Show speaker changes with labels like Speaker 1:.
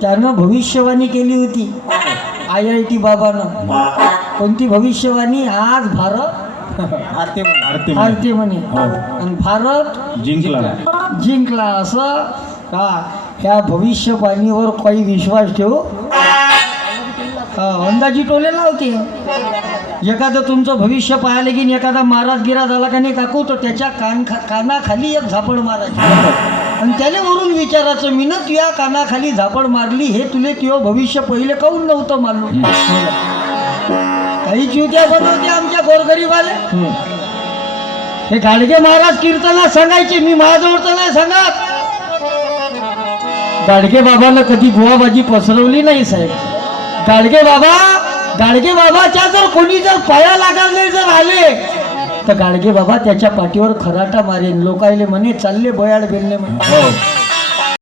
Speaker 1: त्यानं भविष्यवाणी केली होती. आय आय टी बाबानं. कोणती भविष्यवाणी? आज भारत
Speaker 2: आरती
Speaker 3: आरती
Speaker 1: हारते म्हणे
Speaker 3: हो.
Speaker 1: आणि भारत
Speaker 3: जिंकला.
Speaker 1: जिंकला. असं का ह्या भविष्यवाणीवर काही विश्वास ठेवू? अंदाजी टोले लावते एखादं तुमचं भविष्य पाहायला की एखादा महाराज गिरा झाला का नाही काकू तर त्याच्या कान खा कानाखाली एक झापड मारायची. आणि त्याने वरून विचारायचं मी ना तुझ्या कानाखाली झापड मारली हे तुले तुझं भविष्य पहिले काऊन नव्हतं मानलं? काही चिवत्या बनवते आमच्या गोरगरीबाले. हे गाडगे महाराज कीर्तनात सांगायचे मी तर नाही सांगत. गाडगे बाबाला कधी बुवाबाजी पसरवली नाही साहेब. गाडगे बाबा गाडगे बाबाच्या जर कोणी जर पाया लागायला जर आले तर गाडगे बाबा त्याच्या पाठीवर खराटा मारेन. लोकायले म्हणे चालले बयाड बेलने म्हणे.
Speaker 3: हो.